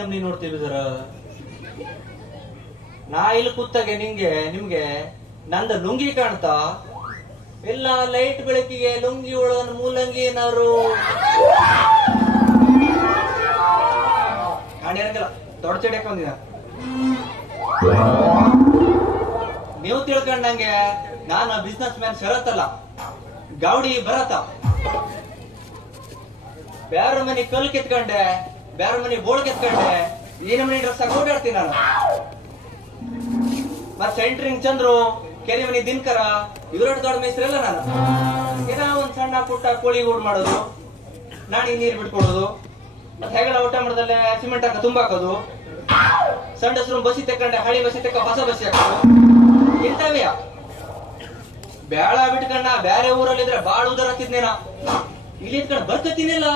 ನಮ್ನಿ ನೋಡ್ತೀವಿ ಸರ. ನಾ ಇಲ್ಲಿ ಕೂತಾಗೆ ನಿಮ್ಗೆ ನಂದ ಲುಂಗಿ ಕಾಣ್ತಾ ಎಲ್ಲ ಲೈಟ್ ಬೆಳಕಿಗೆ ಲುಂಗಿ ಒಳಗನ್ ಮೂಲಂಗಿ ಏನಾರು ಕಾಣಿರಂಗಿಲ್ಲ. ದೊಡ್ಡ ಚಡಕ್ ಬಂದಿದ ನೀವು ತಿಳ್ಕೊಂಡಂಗೆ ನಾನು ಬಿಸ್ನೆಸ್ ಮ್ಯಾನ್ ಶರತ್ ಅಲ್ಲ, ಗೌಡಿ ಭರತ. ಬ್ಯಾರ ಮನಿ ಕಲ್ ಕಿತ್ಕೊಂಡೆ, ಬ್ಯಾರ ಮನಿ ಬೋಳ್ ಕಿತ್ಕೊಂಡೆ, ಈ ನಮನಿ ಡ್ರೆಸ್ ಹಾಕಿ ಓಡಾಡ್ತೀನಿ ನಾನು. ಮತ್ ಸೆಂಟ್ರಿಂಗ್ ಚಂದ್ರು, ಕೆರೆ ಮನಿ ದಿನಕರ, ಇವ್ರಡ್ ದೊಡ್ಡ ಮೇಸ್ತ್ರಿ ಅಲ್ಲ ನಾನು. ಏನೋ ಒಂದ್ ಸಣ್ಣ ಪುಟ್ಟ ಕೋಳಿ ಗೂಡ್ ಮಾಡೋದು, ನಾಡಿ ನೀರ್ ಬಿಟ್ಕೊಡೋದು, ಮತ್ ಹೆಗಲ ಊಟ ಮಾಡದಲ್ಲೇ ಸಿಮೆಂಟ್ ಹಾಕ ತುಂಬಾಕೋದು, ಸಂಡಸ್ರು ಬಸಿ ತಕೊಂಡೆ ಹಳಿ ಬಸಿ ತಕ್ಕ ಹೊಸ ಬಸಿ ಹಾಕೋದು, ಇಂಥವ್ಯ. ಬ್ಯಾಳ ಬಿಟ್ಕೊಂಡ ಬ್ಯಾರೆ ಊರಲ್ಲಿದ್ರೆ ಬಾಳ ಉದರತ್ತಿದ್ನೇನ, ಇಲ್ಲಿ ಇದ್ಕೊಂಡ್ ಬರ್ಕತ್ತಿನಿಲ್ಲ.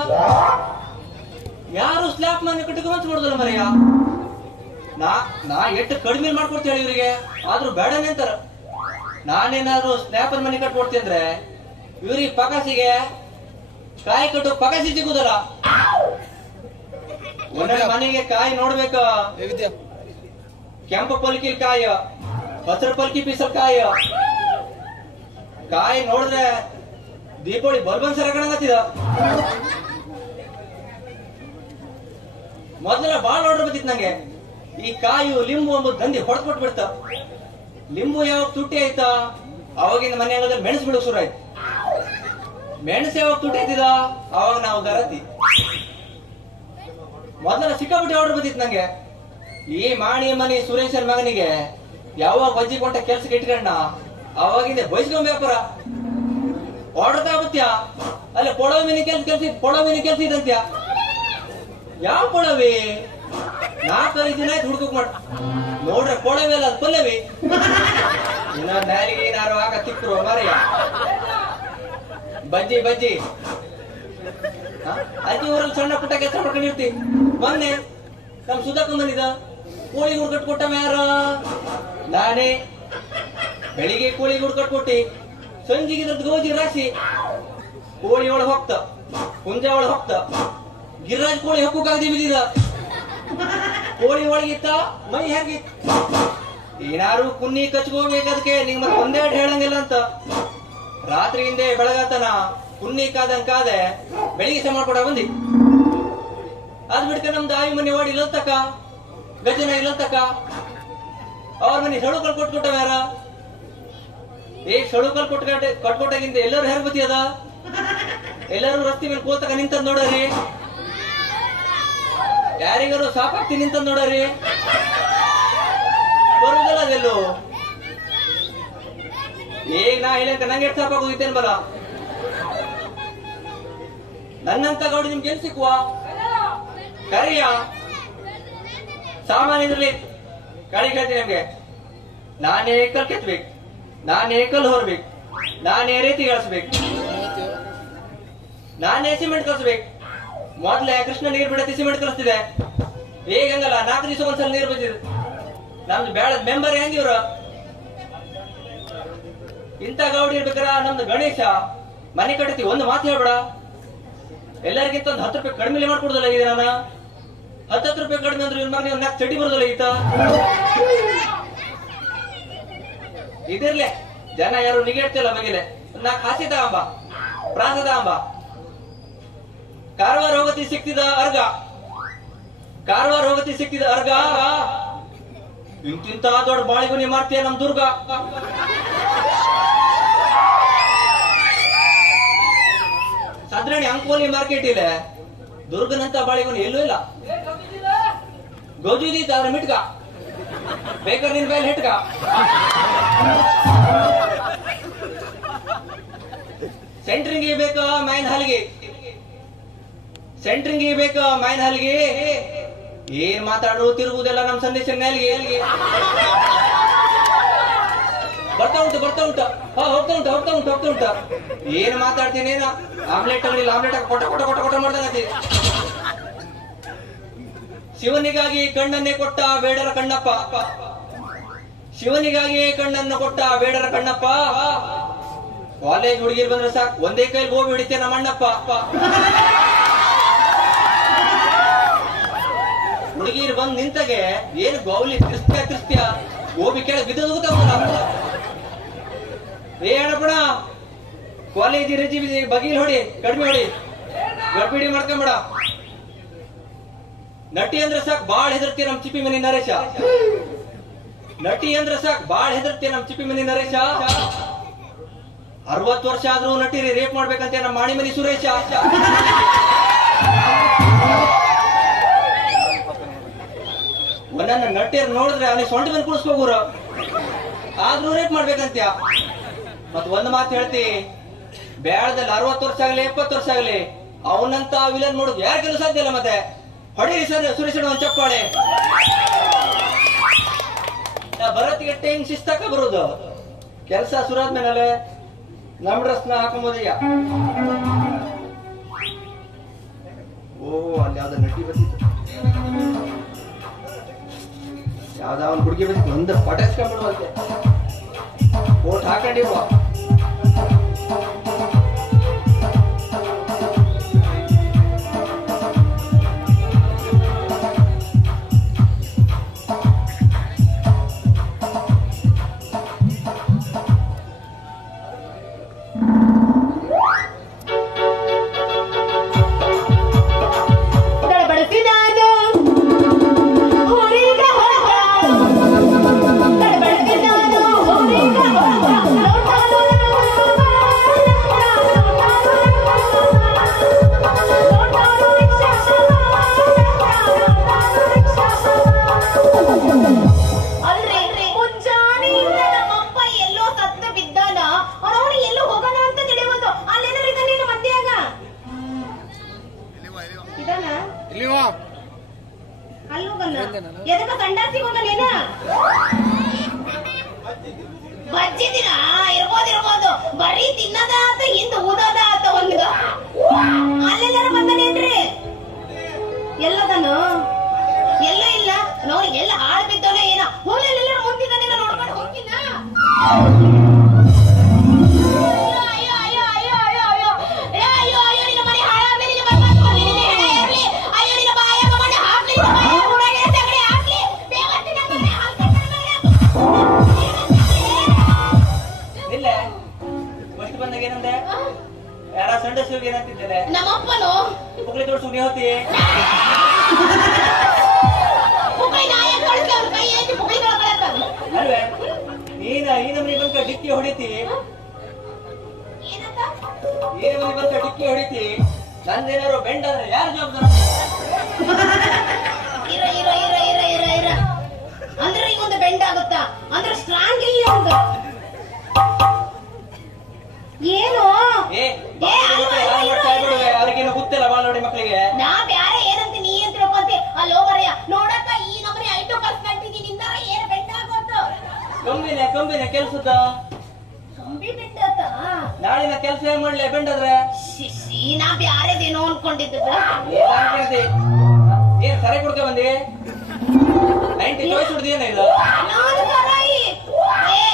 ಯಾರು ಸ್ಲ್ಯಾಪ್ ಮನೆ ಕಟ್ಟಿಗೆ ಮನ್ಸು ಮಾಡುದಲ್ಲ ಮರೆಯ. ನಾ ಎಷ್ಟು ಕಡಿಮೆ ಮಾಡ್ಕೊಡ್ತೇಳಿ ಇವ್ರಿಗೆ, ಆದ್ರೂ ಬೇಡನೆ ಅಂತಾರ. ನಾನೇನಾದ್ರು ಸ್ಲ್ಯಾಪ್ ಮನೆ ಕಟ್ಕೊಡ್ತೀನಿ ಅಂದ್ರೆ ಇವ್ರಿಗೆ ಪಕಾಸಿಗೆ ಕಾಯಿ ಕಟ್ಟು ಪಕಾಸಿ ಸಿಗುದಲ್ಲ. ಒಂದೊಂದು ಮನೆಗೆ ಕಾಯಿ ನೋಡ್ಬೇಕ, ಕೆಂಪು ಪಲ್ಕಿಲ್ ಕಾಯಿ, ಹಸಿರು ಪಲ್ಕಿ ಪೀಸಲ್ ಕಾಯಿ ನೋಡಿದ್ರೆ ದೀಪಾವಳಿ ಬಲ್ಬನ್ ಸರ ಕಣಗತ್ತಿದ. ಮೊದಲ ಬಾಳ ಆರ್ಡರ್ ಬಂದಿತ್ತು ನಂಗೆ, ಈ ಕಾಯು ಲಿಂಬು ಎಂಬುದು ದಂಧಿ ಹೊಡೆದ್ಬಿಟ್ಟು ಬಿಡ್ತ. ಲಿಂಬು ಯಾವಾಗ ತುಟ್ಟಿ ಆಯ್ತಾ ಅವಾಗಿಂದ ಮನೆ ಅಂಗದಲ್ಲಿ ಮೆಣಸು ಬಿಡೋ ಶುರು ಆಯ್ತು. ಮೆಣಸು ಯಾವಾಗ ತುಟ್ಟಿ ಆಯ್ತಿದ ಅವಾಗ ನಾವು ಗರತಿ. ಮೊದಲ ಸಿಕ್ಕಾಪಟ್ಟೆ ಆರ್ಡರ್ ಬಂದಿತ್ತು ನಂಗೆ. ಈ ಮಾಣಿ ಮನಿ ಸುರೇಶನ್ ಮಗನಿಗೆ ಯಾವಾಗ ವಜ್ಜಿ ಕೊಟ್ಟ ಕೆಲ್ಸಕ್ಕೆ ಇಟ್ಕೊಂಡ ಅವಾಗಿಂದ ಬಯಸ್ಕೊಂಡ್ ವ್ಯಾಪಾರ ಆರ್ಡರ್ ತಗೋತ್ಯಾ. ಅಲ್ಲ ಪೊಡವೆ ಮನಿ ಕೆಲ್ಸ ಇದಂತ್ಯ. ಯಾವ ಪೊಡವೆ 4-5 ದಿನ ಆಯ್ತು ಹುಡ್ಕೋಕ್ ಮಾಡ ನೋಡ್ರೆ ಪೊಡವೆ ಅಲ್ಲ ಅದು ಪಲ್ಲವಿ. ಇನ್ನ ದಾರಿಗೆ ಏನಾರು ಆಗ ತಿಕ್ಕರು ಮಾರಯ್ಯ. ಬಜ್ಜಿ ಅಜ್ಜಿ ಊರಲ್ಲಿ ಸಣ್ಣ ಪುಟ್ಟ ಕೆಲಸ ಮಾಡ್ಕೊಂಡಿರ್ತಿ. ಮೊನ್ನೆ ನಮ್ ಸುಧಾಕನ್ ಬಂದಿದ, ಕೋಳಿ ಗೂಡು ಕಟ್ಕೊಟ್ಟ ಯಾರ ನಾನೇ. ಬೆಳಿಗ್ಗೆ ಕೋಳಿ ಗೂಡು ಕಟ್ಕೊಟ್ಟಿ, ಸಂಜಿಗೆ ಇದ್ರದ್ದು ಗೋಜಿ ರಾಶಿ ಕೋಳಿ ಒಳಗೆ ಹೋಗ್ತ, ಹುಂಜ ಒಳಗೆ ಹೋಗ್ತ, ಗಿರಿರಾಜ್ ಕೋಳಿ ಹಕ್ಕುಕಾಗದಿ ಬಿದ್ದಿದ. ಕೋಳಿ ಒಳಗಿತ್ತ ಮೈ ಹೇಗಿತ್ತು. ಏನಾರು ಕುನ್ನಿ ಕಚ್ಕೋಬೇಕದಕ್ಕೆ ನಿಂಗ್ ಮತ್ತೆ ಒಂದೆರಡು ಹೇಳಂಗಿಲ್ಲ ಅಂತ ರಾತ್ರಿಯಿಂದ ಬೆಳಗಾತನ ಕುನ್ನಿ ಕಾದೆ ಬೆಳಿಗ್ಗೆ ಸಹ ಮಾಡ್ಕೊಡ ಬಂದಿ. ಅದ್ ಬಿಡ್ಕ ನಮ್ದು ಆಯಿ ಮನೆ ವಾಡಿ ಇಲ್ಲತಕ್ಕ, ಗಜನ ಇಲ್ಲತಕ್ಕ, ಅವ್ರ ಮನೆ ಸಳುಕಲ್ ಕೊಟ್ಕೊಟ್ಟ ಯಾರ. ಸಳುಕಲ್ ಕಟ್ಕೊಟ್ಟಾಗಿಂದ ಎಲ್ಲರೂ ಹೇರ್ ಬತ್ತಿ ಅದ. ಎಲ್ಲರೂ ರಸ್ತೆ ಮೇಲೆ ಕೋತಕ ನಿಂತದ್ ನೋಡ್ರಿ, ಯಾರಿಗಾರು ಸಾಪಾಕ್ತಿ ನಿಂತದ್ ನೋಡ್ರಿ. ಬರುದಲ್ಲ ಅದೆಲ್ಲೋ. ಈಗ ನಾ ಹೇಳಂತ ನಂಗೆ ಎಷ್ಟು ಸಾಪಾಗೋದಿತ್ತೇನ್ ಬಲ. ನನ್ನಂತ ಗೌಡಿ ನಿಮ್ಗೆ ಎಲ್ಲಿ ಸಿಕ್ಕುವ ಕರಿಯ ಸಾಮಾನ್ಯ ಇದ್ರಲ್ಲಿ ಕಳಿ ಕೇಳ್ತೀನಿ ನಿಮ್ಗೆ. ನಾನೇ ಕಲ್ ಕೆತ್ಬೇಕು, ನಾನೇ ಕಲ್ ಹೊರಬೇಕು, ನಾನೇ ರೀತಿ ಗಳಿಸ್ಬೇಕು, ನಾನೇ ಸಿಮೆಂಟ್ ಕಲಿಸ್ಬೇಕು. ಮೊದ್ಲೇ ಕೃಷ್ಣ ನೀರ್ ಬಿಡತಿ ಸಿಮೆಂಟ್ ಕಲಿಸ್ತಿದೆ. ಹೇಗಂಗಲ್ಲ 4 ದಿವಸ ಒಂದ್ಸಲ ನೀರು ಬಂದಿದೆ. ನಮ್ದು ಬೇಡದ ಮೆಂಬರ್ ಹೆಂಗಿವ್ರ. ಇಂಥ ಗೌಡಿ ಇರ್ಬೇಕಾರ ನಮ್ದು ಗಣೇಶ ಮನೆ ಕಟ್ಟತಿ ಒಂದು ಮಾತು ಹೇಳ್ಬೇಡ. ಎಲ್ಲರಿಗಿಂತ ಒಂದು 10 ರೂಪಾಯಿ ಕಡಿಮೆ ಮಾಡ್ಕೊಡುದಲ್ಲ ಈಗ. ನಾನು 10 ರೂಪಾಯಿ ಕಡಿಮೆ ಅಂದ್ರೆ ಇವ್ರ ಮಗ 4 ಚಟಿ ಬರೋದಲ್ಲ ಈತ. ಇದಿರ್ಲೆ ಜನ ಯಾರು ನಿಗೇಡ್ತಿಲ್ಲ ಬಗೆಲೆ. 4 ಹಾಸಿ ತಗೊಂಬ, ಪ್ರಾಸ ತಗೊಂಬ. ಕಾರವಾರ ಹೋಗತಿ ಸಿಕ್ತಿದ ಅರ್ಗ, ಕಾರವಾರ ಹೋಗತಿ ಸಿಕ್ತಿದ ಅರ್ಗ. ಇಂತಿಂತ ದೊಡ್ಡ ಬಾಳಿಗುನಿ ಮಾಡ್ತೀಯ ನಮ್ ದುರ್ಗ. ಸದ್ರಣಿ ಅಂಕೋಲಿ ಮಾರ್ಕೆಟ್ ಇಲ್ಲ, ದುರ್ಗನಂತ ಬಾಳಿಗುನಿ ಎಲ್ಲೂ ಇಲ್ಲ. ಗೋಜುದಿ ಅದ್ರ ಮಿಟ್ಕ ಬೇಕಾದ್ರೆ ನಿನ್ ಮೇಲೆ ಹೆಟ್ಕ. ಸೆಂಟ್ರಿಂಗ್ ಬೇಕಾ ಮೈನ್ ಹಾಲಿಗೆ, ಸೆಂಟ್ರಿಂಗ್ ಬೇಕಾ ಮೈನ್ ಹಾಲಿಗೆ. ಏನ್ ಮಾತಾಡೋ ತಿರುಗುದೆಲ್ಲ ನಮ್ ಸಂದೇಶ ಮೇಲ್ಗೆ ಬರ್ತಾ ಉಂಟ. ಹೋಗ್ತಾ ಉಂಟ. ಏನ್ ಮಾತಾಡ್ತೀನಿ ಏನ. ಆಮ್ಲೆಟ್ ಅಂಗಡಿ ಆಮ್ಲೆಟ್ ಕೊಟ್ಟ ಮಾಡ್ದಂಗತಿ. ಶಿವನಿಗಾಗಿ ಕಣ್ಣನ್ನೇ ಕೊಟ್ಟ ಬೇಡರ ಕಣ್ಣಪ್ಪ, ಶಿವನಿಗಾಗಿ ಕಣ್ಣನ್ನು ಕೊಟ್ಟ ಬೇಡರ ಕಣ್ಣಪ್ಪ. ಕಾಲೇಜ್ ಹುಡುಗಿರ್ ಬಂದ್ರೆ ಸಾಕು ಒಂದೇ ಕೈ ಗೋಬಿ ಹಿಡಿತೆ ನಮ್ಮ ಅಣ್ಣಪ್ಪ. ಹುಡುಗಿರು ಬಂದ್ ನಿಂತಾಗೆ ಏನು ಗೌಲಿ ತಿರ್ಸ್ತೀಯ ಗೋಬಿ ಕೆಳಗೆ ಬಿದ್ದೋಗುತ್ತ ಏನಪ್ಪಣ ಕಾಲೇಜ್ ರಜಿ ಬಗೀಲ್ ಹೊಡಿ ಕಡಿಮೆ ಹೊಡಿ ಗಡ್ಬಿಡಿ ಮಾಡ್ಕೊಂಬೇಡ. ನಟಿ ಅಂದ್ರೆ ಸಾಕ್ ಬಾಳ್ ಹೆದರ್ತೀಯ ನಮ್ ಚಿಪ್ಪಿ ಮನಿ ನರೇಶ. ನಟಿ ಅಂದ್ರೆ ಸಾಕ್ ಬಾಳ್ ಹೆದರ್ತೀಯ ನಮ್ ಚಿಪ್ಪಿ ಮನಿ ನರೇಶ. 60 ವರ್ಷ ಆದ್ರೂ ನಟಿರಿ ರೇಪ್ ಮಾಡ್ಬೇಕಂತ ನಮ್ಮ ಮಾಣಿ ಮನಿ ಸುರೇಶ. ಒಂದನ್ನ ನಟಿಯರ್ ನೋಡಿದ್ರೆ ಅವನಿಗೆ ಸೊಂಟ ಮೇಲೆ ಕುಡಿಸ್ಕೋಗುರ ಆದ್ರೂ ರೇಪ್ ಮಾಡ್ಬೇಕಂತ್ಯ. ಮತ್ ಒಂದ್ ಮಾತು ಹೇಳ್ತಿ, ಬೇಡದಲ್ಲಿ 60 ವರ್ಷ ಆಗ್ಲಿ 70 ವರ್ಷ ಆಗ್ಲಿ ಅವನಂತ ವಿಲನ್ ನೋಡುದು ಯಾರ ಕೆಲಸ ಸಾಧ್ಯ ಇಲ್ಲ. ಮತ್ತೆ ಹೊಡೀರಿ ಸರ್ ಸುರೇಶ್ ಒಂದ್ ಚಪ್ಪಾಳೆ. ಭರತ್ಗೆ ಹೆಂಗ್ ಶಿಸ್ತಾಕ ಬರುದು ಕೆಲಸ ಸುರಾದ್ಮೇಲೆ ನಮ್ ಡ್ರೆಸ್ ನ ಹಾಕೊಂಬೋದೀಗ. ಓ ಅಲ್ಲಿ ಯಾವ್ದ ನಟಿ ಬಂದಿತ್ತು, ಯಾವ್ದ ಅವನ್ ಹುಡುಗಿ ಬಂದಿತ್ತು, ಒಂದ್ ಪಟಾಯಿಸ್ಕೊಂಡ್ಬಿಡುವಂತೆ ಕೋಟ್ ಹಾಕೊಂಡಿರುವ. ಇರ್ಬೋದು ಬರೀ ತಿನ್ನದ ಆತ ಹಿಂದ ಊದೋದ ಆತ ಒಂದು ಅಲ್ಲೆಲ್ಲಾರ ಬಂದನೇನ್ರಿ? ಎಲ್ಲದನು ಎಲ್ಲ ಇಲ್ಲ ನೋಡಿ, ಎಲ್ಲ ಹಾಳು ಬಿದ್ದೋನ ಏನ ಹೋಗ್ಲೆಲ್ಲ ಮುಂದಿದ್ದಾನೆ ನೋಡ್ಕೊಂಡು ಹೋಗಿನ. ನಮ್ಮಪ್ಪನು ಪುಕ್ಲಿ ತೋರ್ಸು ನೀ ಹೋತಿ ಅಲ್ವೇ ನೀನ ಈ ನಮನಿ ಬಂಕ ಡಿಕ್ಕಿ ಹೊಡಿತಿ, ಈ ನಮನಿ ಬಂಕ ಡಿಕ್ಕಿ ಹೊಡಿತಿ. ನಂದೇನಾರು ಬೆಂಡ್ ಅಂದ್ರೆ ಯಾರು ಜವಾಬ್ದಾರ? ಅಂದ್ರೆ ಈಗೊಂದು ಬೆಂಡ್ ಆಗುತ್ತಾ ಅಂದ್ರೆ ಸ್ಟ್ರಾಂಗ್ ಇಲ್ಲ ಒಂದು ಏನು ಅವ್ರಿಗೇನು ಗೊತ್ತಿಲ್ಲ ಬಾಳೋಡಿ ಮಕ್ಕಳಿಗೆ. ನಾ ಬ್ಯಾರೆ ಏನಂತ ನೀ ಏನ್ ತಿಳ್ಕೊಂತಿ? ಅಲ್ಲೋ ಮರೆಯ ನೋಡಕ್ಕ ಈ ನಮ್ಮನೆ ಐಟು ಪರ್ಸನಾಲಿಟಿ ನಿಂದ ಏನ್ ಬೆಂಡ್ ಆಗೋದು? ಕಂಬಿನ ಕೆಲ್ಸದ ಕಂಬಿ ಬೆಂಡಾತ ನಾಳಿನ ಕೆಲ್ಸ ಏನ್ ಮಾಡ್ಲಿ ಬೆಂಡಾದ್ರೆ? ಶಿಶಿ ನಾ ಬ್ಯಾರೆದೇನೋ ಅನ್ಕೊಂಡಿದ್ದ. ಏನ್ ಸರಿ ಕುಡ್ಕ ಬಂದಿ 90 ಚಾಯ್ಸ್ ಹುಡ್ದೇನ ಇದು? ನಾನು ಸರಾಯಿ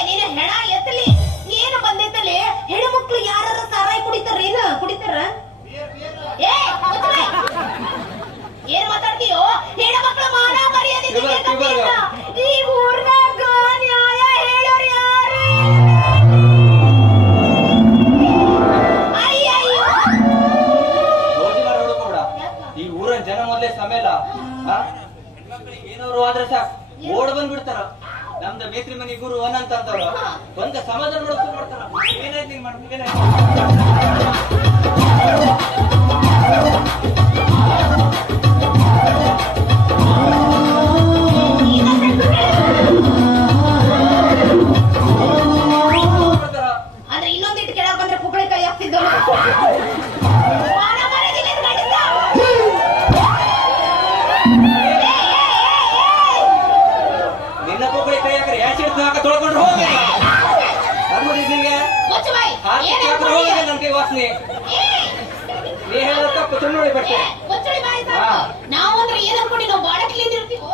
ನೀನ ಹೆಣ ಎತ್ತಲಿ ಏನು ಬಂದೈತಲ್ಲಿ? ಹೆಣ್ಮಕ್ಳು ಯಾರ ಸಾರಾಯಿ ಕುಡಿತಾರ? ಏನ ಕುಡಿತಾರ? ಏನ್ ಮಾತಾಡ್ತೀಯೋ? ಹೆಣ್ಮಕ್ಳ ಮಾನ ಮರ್ಯಾದೆ ಈ ಊರ್ನಾಗ ನ್ಯಾಯ ಹೇಳೋರು ಯಾರು? ಈ ಊರನ್ ಜನ ಮೊದ್ಲೇ ಸಮೇಲ ಏನೋರು ಆದ್ರೆ ಸಾಕು ಓಡ್ ಬಂದ್ಬಿಡ್ತಾರ. ನಮ್ದ ಮೇತ್ರಿ ಮನಿ ಗುರು ಅನಂತ ಅಂತವ್ರು ಒಂದ ಸಮಾಧಾನ ಮಾಡೋದು ಮಾಡ್ತಾರ. ಏನಾಯ್ತು ಹಿಂಗ್ ಮಾಡ್ಬೇಕು? ಅಂದ್ರೆ ಇನ್ನೊಂದಿಟ್ಟು ಕೆಳಗೆ ಬಂದ್ರೆ ಪುಕ್ಕಳಿ ಕೈ ಹಾಕ್ತಿದ್ದ. ನಿನ್ನ ಪುಕ್ಕಳಿ ಕೈ ಹಾಕ್ರೆ ಯಾಕೆ ತೊಳ್ಕೊಂಡ್ರು ಹೋಗಿ ನನ್ ಕೈ ವಾಸನೆ ನೀ ಹೇಳ ತಪ್ಪು ತುಣ್ಣುಳಿ ಬಟ್ಟೆ ನಾವು ಅಂದ್ರೆ ಏನ್ ಅನ್ಕೊಂಡು ನಾವು ಬಾಳ ಕ್ಲೀನ್ ಇರ್ತೀವೋ.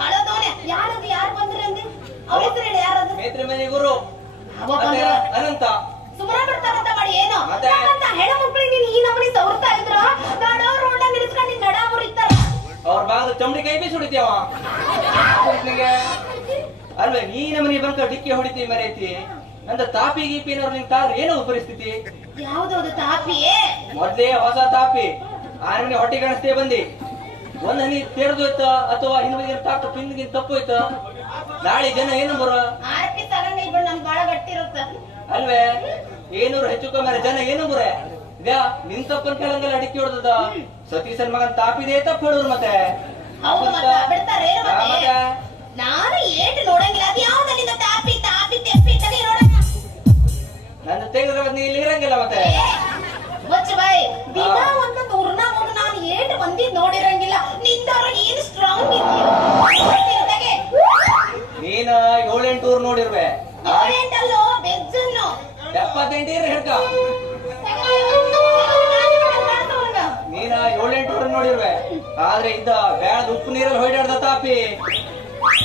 ಹಳದೋನೆ ಯಾರದು ಯಾರು ಬಂದ್ರೆ ಅಂದೆ ಅವ್ರ ಹೆಸರು ಹೇಳಿ ಯಾರದು? ಮೇತ್ರಿ ಮನಿ ಗುರು ಅನಂತ ಸುಮ್ಮನೆ ಬಿಡ್ತಾರಂತ ಮಾಡಿ ಏನು ಹೆಣ್ಮಕ್ಳಿಗೆ ನೀನ್ ಈ ನಮ್ಮನಿ ಸವರ್ತಾ ಇದ್ರ ನಡ ರೋಡ ನಿಲ್ಸ್ಕೊಂಡು ನಡ ಮುರಿತಾರ. ಅವ್ರ ಭಾಗದ ಚಮಡಿ ಕೈ ಬೀಸಿ ಹೊಡಿತೀವ ನಿಂಗೆ ಅಲ್ವೇ ನೀ ನಮ್ಮನೆ ಬಂಕ ಡಿಕ್ಕಿ ಹೊಡಿತಿ ಮರೈತಿ ನಂದ ತಾಪಿ ಗೀಪಿನವ್ರು ನಿನ್ ತಾರ ಏನೋ ಪರಿಸ್ಥಿತಿ ಯಾವ್ದೌದು ತಾಪಿ ಮೊದ್ಲೇ ಹೊಸ ತಾಪಿ ಆನೆ ಹೊಟ್ಟೆ ಕಾಣಿಸ್ತೇ ಬಂದಿ ಒಂದ್ ಹನಿ ತೆರೆದೋಯ್ತ ಅಥವಾ ಹಿಂದಿನ ತಾಕ ಪಿಂದಿಗಿನ ತಪ್ಪೋಯ್ತ ನಾಳೆ ಜನ ಏನು ಬರ ಆರ್ಪಿ ತಗೊಂಡ್ ಇಬ್ಬರು ನಮ್ ಬಾಳ ಗಟ್ಟಿರುತ್ತ ಅಲ್ವೇ ಏನೂರು ಹೆಚ್ಚು ಕಮ್ಮಿ ಜನ ಏನು ಬರ ಇದ್ಯಾ ನಿನ್ ತಪ್ಪನ್ ಕೆಳಂಗೆಲ್ಲ ಅಡಿಕೆ ಹೊಡೆದದ ಸತೀಶನ್ ಮಗನ್ ತಾಪಿದೆ ತಪ್ಪ ಹೇಳಿದ್ರು ಮತ್ತೆ ಹೌದು ಬಿಡ್ತಾರೆ ನಾನು ಏಟು ನೋಡಂಗಿಲ್ಲ ಅದು ಯಾವ್ದಲ್ಲಿಂದ ತಾಪಿ ತಾಪಿ ತೆಪ್ಪಿ ತಗಿ ನೋಡೋಣ ನನ್ನ ತೆಗೆದ್ರೆ ನೀ ಇಲ್ಲಿ ಇರಂಗಿಲ್ಲ ಮತ್ತೆ ಮುಚ್ಚ ಬಾಯ್ ದಿನ ಒಂದೊಂದು ಉರ್ನ ಒಂದು ನಾನು ಏಟು ಬಂದಿದ್ ನೋಡಿರಂಗಿಲ್ಲ ನಿಂದವ್ರ ಏನು ಸ್ಟ್ರಾಂಗ್ ಇದೆಯೋ ನೀನ 7-8 ಊರ್ ನೋಡಿರ್ವೆ 7-8 ಬೆಜ್ಜನ್ನು 78 ಇರ ಹೇಳ್ಕ ನೀನ 7-8 ಊರ್ ನೋಡಿರ್ವೆ ಆದ್ರೆ ಇದ್ದ ಬ್ಯಾಳದ ಉಪ್ಪು ನೀರಲ್ಲಿ ಹೊಯ್ದಾಡ್ದ ತಾಪಿ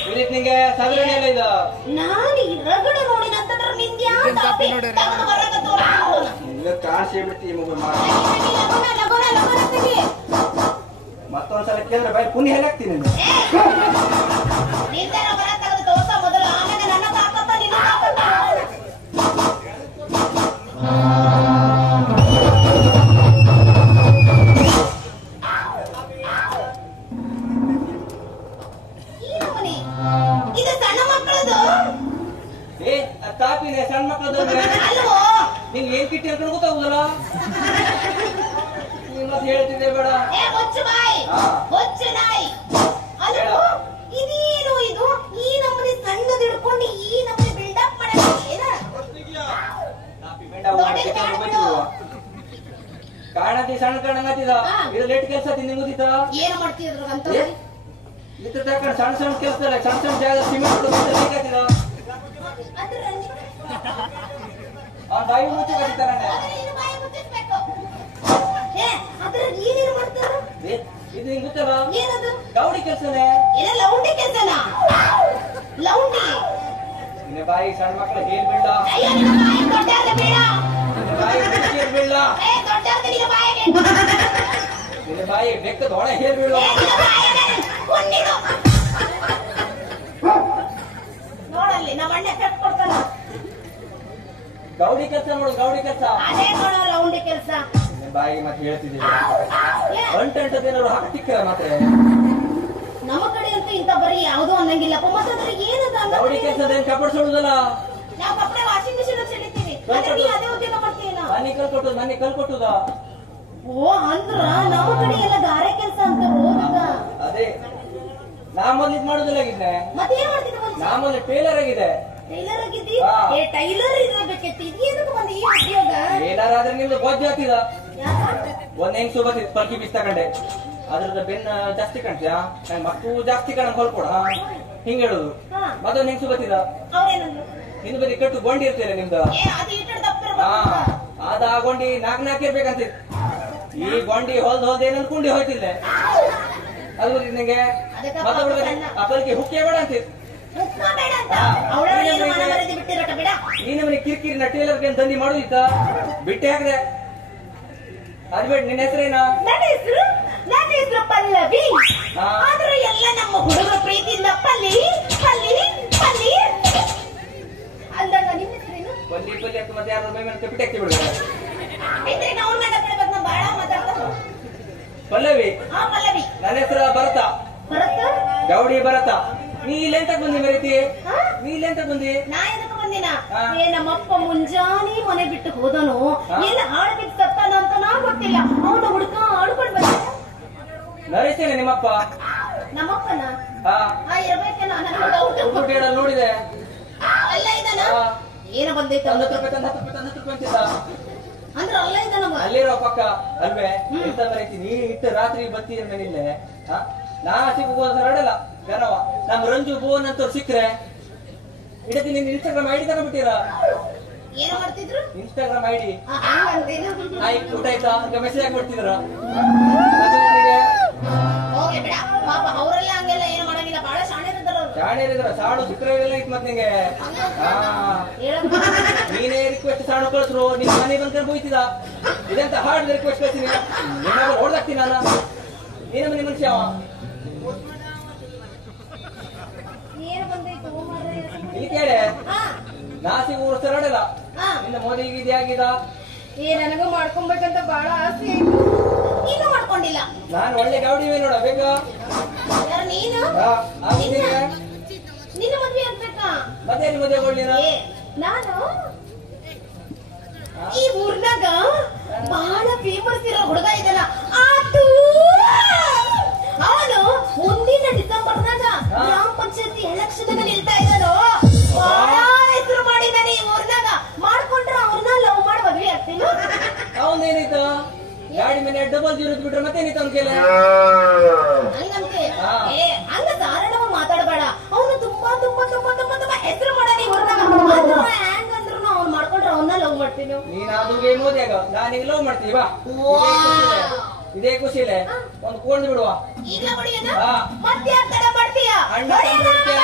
ಇಲ್ಲಿತ್ ನಿಂಗೆ ಸಗರಣಿ ಎಲ್ಲ ಇದ ನಾನು ಈ ರಗಡ ನೋಡಿನಂತಂದ್ರ ನಿಂದ್ಯಾ ತಾಪಿ ತಗದು ಬರಕತ್ತು ಕಾಣಿಸಿ ಬಿಡ್ತಿ ಮತ್ತೊಂದ್ಸಲ ಕೇಳಿದ್ರೆ ಬಾಯ್ ಪುಣ್ಯ ಹೇಳಾಕ್ತೀನಿ ನಿಂದರ ಬರ ತಗದು ತೋರ್ಸ ಮೊದಲು ಆಮೇಲೆ ನನ್ನ ತಾಕತ್ತ ನಿನ್ನ ತಾಕತ್ತ ಇದು ಸಣ್ಣ ಮಕ್ಕಳದು ಏ ತಾಪಿನೇ ಸಣ್ಣ ಮಕ್ಕಳದು ಅಲ್ವೋ ನಿಂಗೆ ಏನ್ ಕಿಟ್ಟಿ ಅಂತ ಗೊತ್ತಾಗುದಲ್ಲ ನೀನ್ ಮತ್ತೆ ಹೇಳ್ತಿದ್ದೆ ಬೇಡ ಏ ಮುಚ್ಚು ಬಾಯ್ ಮುಚ್ಚು ನಾಯಿ ಅಲ್ವೋ ಇದೇನು ಇದು ಈ ನಮ್ಮನೆ ಸಣ್ಣದು ಹಿಡ್ಕೊಂಡು ಈ ನಮ್ಮನೆ ಬಿಲ್ಡಪ್ ಮಾಡೋದು ಏನ ಕಾಣತಿ ಸಣ್ಣ ಕಾಣಂಗತ್ತಿದ ಇದು ಲೇಟ್ ಕೆಲಸ ತಿಂದು ಮುಗಿತ ಏನು ಮಾಡ್ತಿದ್ರು ಅಂತ ಇತ್ತ ತಕೊಂಡ್ ಸಣ್ಣ ಸಣ್ಣ ಕೆಲಸದಲ್ಲ ಸಣ್ಣ ಸಣ್ಣ ಜಾಗ ಸಿಮೆಂಟ್ ಬೇಕಾಗ್ತಿದ ಅವ್ನ ಬಾಯಿ ಮುಚ್ಚಿ ಕಟ್ಟಿತಾನೆ ಇದು ನಿಂಗೆ ಗೊತ್ತಲ್ಲ ಗೌಡಿ ಕೆಲಸನೇ ಲೌಂಡಿ ಕೆಲಸನಾ ಲೌಂಡಿ ನಿನ್ನ ಬಾಯಿ ಸಣ್ಣ ಮಕ್ಕಳ ಹೇಲ್ ಬೀಳ ಬಾಯಿ ಬೀಳ ನಿನ್ನ ಬಾಯಿ ಬೆಕ್ಕದ ಒಳ ಹೇಲ್ ಬೀಳ ನೋಡಲ್ಲಿ ನಮ್ಮ ಅಣ್ಣ ಕಟ್ ಕೊಡ್ತಾನ ಗೌಡಿ ಕೆಲಸ ನೋಡು ಗೌಡಿ ಕೆಲಸ ಅದೇ ನೋಡ ಲೌಂಡಿ ಕೆಲಸ ನಿನ್ನ ಬಾಯಿ ಮತ್ತೆ ಹೇಳ್ತಿದ್ದೀವಿ ಅಂಟೇನಾದ್ರು ಹಾಕ್ತಿಕ್ಕರ ಮಾತ್ರ ನಮ್ಮ ಕಡೆ ಅಂತೂ ಇಂತ ಬರೀ ಯಾವ್ದು ಅನ್ನಂಗಿಲ್ಲಪ್ಪ ಮತ್ತಂದ್ರೆ ಏನದ ಗೌಡಿ ಕೆಲಸದೇನು ಕಪಡಿಸೋದಲ್ಲ ನಾವು ಕಪ್ಪಡೆ ವಾಷಿಂಗ್ ಮಿಷಿನ್ ಚೆಲ್ಲಿತೀವಿ ಅದೇ ಉದ್ಯೋಗ ಮಾಡ್ತೀವಿ ನಾವು ಮನೆ ಕಲ್ಕೊಟ್ಟುದ ಓ ಅಂದ್ರ ನಮ್ಮ ಕಡೆ ಎಲ್ಲ ಗಾರೆ ಕೆಲಸ ಅಂತ ಹೋಗದ ಅದೇ ನಾ ಮೊದ್ಲು ಇದ್ ಮಾಡುದಿಲ್ಲಾಗಿದ್ದೆ ಮತ್ತೆ ಏನ್ ಮಾಡ್ತಿದ್ದೆ ನಾ ಮೊದ್ಲು ಟೇಲರ್ ಆಗಿದೆ ಟೈಲರ್ ಆಗಿದ್ದಿ ಏ ಟೈಲರ್ ಇರಬೇಕಿತ್ತು ಇದೇನಕ್ಕೆ ಬಂದ ಈ ಉದ್ಯೋಗ ಟೇಲರ್ ಆದ್ರೆ ನಿಮ್ದು ಗೊಜ್ಜು ಆಗ್ತಿದ ಒಂದ್ ಹೆಂಗ್ ಬತ್ತಿದ್ ಪಲ್ಕಿ ಬೀಸ್ ತಗೊಂಡೆ ಅದ್ರದ ಬೆನ್ನ ಜಾಸ್ತಿ ಕಾಣ್ತೀಯಾ ಮಕ್ಕಳು ಜಾಸ್ತಿ ಕಾಣಂಗ್ ಹೊಲ್ಕೊಡ ಹಿಂಗ್ ಹೇಳುದು ಮತ್ತೊಂದ್ ಹೆಂಗ್ ಬತ್ತಿದ ಅವ್ರೇನಂದ್ರು ಹಿಂದ್ ಬದಿ ಕಟ್ಟು ಗೊಂಡಿ ಇರ್ತೀರ ನಿಮ್ದು ಅದು ಇಟ್ಟು ದಪ್ಪ ಅದ ಆ ಗೊಂಡಿ ನಾಕ್ ಇರ್ಬೇಕಂತ ಈ ಗೊಂಡಿ ಹೊಲ್ದ್ ಏನ್ ಅನ್ಕೊಂಡಿ ಹೋಯ್ತಿಲ್ಲೆ ಅದು ನಿಂಗೆ ಮತ್ತೊಬ್ಬ ಆ ಪಲ್ಕಿ ಹುಕ್ಕೇ ಬೇಡ ಅಂತಿದ್ ಈ ನಮ್ಮನೆ ಕಿರಿಕಿರಿ ಟೇಲರ್ಗೆ ದಂಧಿ ಮಾಡುದಿತ್ತ ಬಿಟ್ಟೆ ಹಾಕಿದೆ ಅದ್ ಬಿಟ್ಟು ನಿನ್ನ ಹೆಸರೇನ ನನ್ನ ಹೆಸರು ಪಲ್ಲವಿ ಆದ್ರೆ ಎಲ್ಲ ನಮ್ಮ ಹುಡುಗರ ಪ್ರೀತಿಯಿಂದ ಪಲ್ಲಿ ಪಲ್ಲಿ ಪಲ್ಲಿ ಅಂದಾಗ ನಿಮ್ಮ ಹೆಸರೇನು ಪಲ್ಲಿ ಅಂತ ಮತ್ತೆ ಯಾರು ಮೈ ಮೇಲೆ ಬಿಟ್ಟೆ ಹಾಕಿ ಬಿಡುವ ಅವ್ರ ನನ್ನ ಕಡೆ ಬಂದ ಬಾಳ ಮಾತಾಡ್ತಾರೆ ಪಲ್ಲವಿ ಪಲ್ಲವಿ ನನ್ನ ಹೆಸರು ಭರತ ಗೌಡಿ ಭರತ ನೀ ಇಲ್ಲೆಂತ ಬಂದಿ ಮರೀತಿ ನೀ ಇಲ್ಲೆಂತ ಬಂದಿ ನಾ ಎದಕ್ಕೆ ಬಂದಿನ ಏ ನಮ್ಮಪ್ಪ ಮುಂಜಾನೆ ಮನೆ ಬಿಟ್ಟು ಹೋದನು ಎಲ್ಲ ಹಾಡು ಬಿಟ್ಟು ಸತ್ತಾನ ಅಂತ ನಾ ಗೊತ್ತಿಲ್ಲ ಅವನು ಹುಡುಕ ಆಡ್ಕೊಂಡು ಬಂದ ನರೇಶೇನೆ ನಿಮ್ಮಪ್ಪ ನಮ್ಮಪ್ಪನ ಇರ್ಬೇಕೇನ ನೋಡಿದೆ ಅಲ್ಲ ಇದಾನ ಏನ ಬಂದೈತ 10 ರೂಪಾಯಿ ಅಂತಿದ್ದ ಅಂದ್ರ ಅಲ್ಲ ಇದಾನ ಅಲ್ಲಿರೋ ಪಕ್ಕ ಅಲ್ವೇ ಎಂತ ಮರೀತಿ ನೀ ಇಟ್ಟು ರಾತ್ರಿ ಬತ್ತಿ ಮನಿಲ್ಲೇ ನಾ ಸಿಗೋದಲ್ಲ ಜನವ ನಮ್ ರಂಜು ಭುವನ್ ಅಂತ ಸಿಕ್ಕ್ರೆ ಇಡತಿ ನಿನ್ ಇನ್ಸ್ಟಾಗ್ರಾಮ್ ಐಡಿ ತಗೊಂಡ್ಬಿಟ್ಟಿರ ಏನ್ ಮಾಡ್ತಿದ್ರು ಇನ್ಸ್ಟಾಗ್ರಾಮ್ ಐಡಿ ಹಂಗಂತೇನು ಊಟ ಆಯ್ತಾ ಅಂತ ಮೆಸೇಜ್ ಹಾಕ್ಬಿಡ್ತಿದ್ರ ಹೋಗಿ ಬಿಡ ಪಾಪ ಅವರೆಲ್ಲ ಹಂಗೆಲ್ಲ ಏನು ಮಾಡಂಗಿಲ್ಲ ಬಹಳ ಶಾಣಿರಿದ್ದಾರ ಅವ್ರು ಶಾಣಿರಿದ್ರ ಸಾಡು ಸಿಕ್ಕರೆಲ್ಲ ಇತ್ತು ಮತ್ ನಿಂಗೆ ನೀನೇ ರಿಕ್ವೆಸ್ಟ್ ಸಾಡು ಕಳ್ಸ್ರು ನಿನ್ ಮನೆ ಬಂದ್ರೆ ಹೋಯ್ತಿದ ಇದೆಂತ ಹಾರ್ಡ್ ರಿಕ್ವೆಸ್ಟ್ ಕಳ್ತೀನಿ ಹೊಡ್ದಾಕ್ತೀನಿ ನಾನು ನೀನ ಮನೆ ಮನುಷ್ಯ ಕೇಳೆ ಹಾ ನಾಸಿ ಊರು ಸರಡಲ್ಲ ಹಾ ನಿನ್ನ ಮೋದಿಗೆ ಇದಾಗಿದ ನನಗೂ ಮಾಡ್ಕೊಬೇಕಂತ ಬಹಳ ಆಸೆ ಆಯ್ತು ಇನ್ನೂ ಮಾಡ್ಕೊಂಡಿಲ್ಲ ನಾನು ಒಳ್ಳೆ ಗೌಡಿವೆ ನೋಡ ಬೇಗ ಯಾರು ನೀನು ನಿನ್ನ ಮದ್ವೆ ಆಗ್ಬೇಕಾ ಮತ್ತೆ ಮದುವೆ ಕೊಡ್ಲಿನ ನಾನು ಈ ಊರ್ನಾಗ ಬಹಳ ಫೇಮಸ್ ಇರೋ ಹುಡುಗ ಇದಲ್ಲ ಆತು ಅವನು ಮುಂದಿನ ಡಿಸೆಂಬರ್ನಾಗ ಗ್ರಾಮ ಪಂಚಾಯತಿ ಎಲೆಕ್ಷನ್ ನಿಲ್ತಾ ಇದ್ದಾನೋ ಬಹಳ ಹೆಸರು ಮಾಡಿದಾನೆ ಈ ಊರ್ನಾಗ ಮಾಡ್ಕೊಂಡ್ರ ಅವ್ರನ್ನ ಲವ್ ಮಾಡಿ ಮದ್ವೆ ಆಗ್ತೀನಿ ಅವನೇನಿತ್ತು ಗಾಡಿ ಮನೆ ಡಬಲ್ ಜೀರೋ ಬಿಟ್ರೆ ಮತ್ತೇನಿತ್ತು ಅವ್ನ ಕೇಳ ಹಂಗಂತೆ ಹಂಗ ಧಾರಾಳವಾಗಿ ಮಾತಾಡಬೇಡ ಅವನು ತುಂಬಾ ತುಂಬಾ ತುಂಬಾ ತುಂಬಾ ತುಂಬಾ ಹೆಸರು ಮಾಡಾನ ಈ ಊರ್ನಾಗ ಹ್ಯಾಂಗ್ ಅಂದ್ರು ಅವ್ನು ಮಾಡ್ಕೊಂಡ್ರೆ ಅವನ್ನ ಲವ್ ಮಾಡ್ತೀನಿ ನೀನ್ ಅದುಗೆ ಮೋದಿಯಾಗ ನಾನೀಗ ಲವ್ ಮಾಡ್ತೀವಿ ಬಾ ಇದೇ ಖುಷಿಲೆ ಒಂದು ಕೋಣ್ ಬಿಡುವ ಈಗಲೇ ಹೊಡಿಯೋಣ ಹಾ ಮತ್ತೆ ಯಾಕೆ ತಡ ಮಾಡ್ತೀಯಾ ಅಣ್ಣ ಹೊಡಿಯೋಣ?